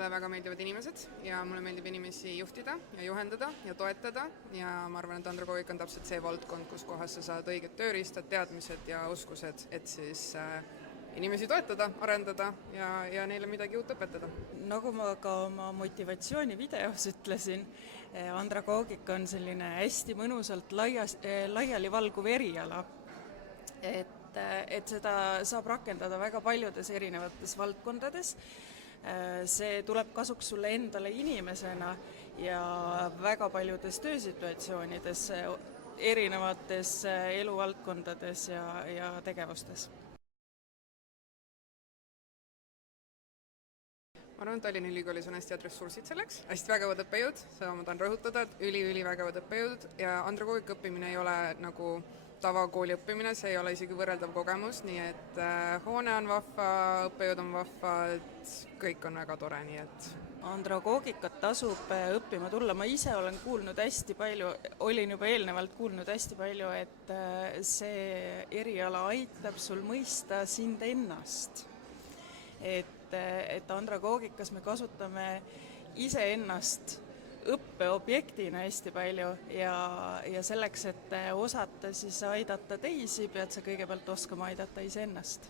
Mulle väga meeldivad inimesed ja mulle meeldib inimesi juhtida ja juhendada ja toetada ja ma arvan, et andragoogika on täpselt see valdkond, kus kohas sa saad õiged tööriistad, teadmised ja oskused, et siis inimesi toetada, arendada ja neile midagi uut õpetada. Nagu ma ka oma motivatsioonivideos ütlesin, andragoogika on selline hästi mõnusalt laialivalguv eriala. Et seda saab rakendada väga paljudes erinevates valdkondades. See tuleb kasuks sulle endale inimesena ja väga paljudes töösituatsioonides, erinevates eluvaldkondades ja tegevustes. Ma arvan, et Tallinna Ülikoolis on hästi head ressursid selleks, hästi vägevad õppejõud, seda ma tahan rõhutada, et ülivägevad õppejõud ja andragoogika õppimine ei ole nagu tavakooli õppimine, see ei ole isegi võrreldav kogemus, nii et hoone on vahva, õppejõud on vahvad, kõik on väga tore, nii et Andragoogikat tasub õppima tulla. Ma ise olen kuulnud hästi palju, olin juba eelnevalt kuulnud hästi palju, et see eriala aitab sul mõista sind ennast. Et andragoogikas me kasutame iseennast õppeobjektina hästi palju ja selleks, et osata siis aidata teisi, pead sa kõigepealt oskama aidata iseennast.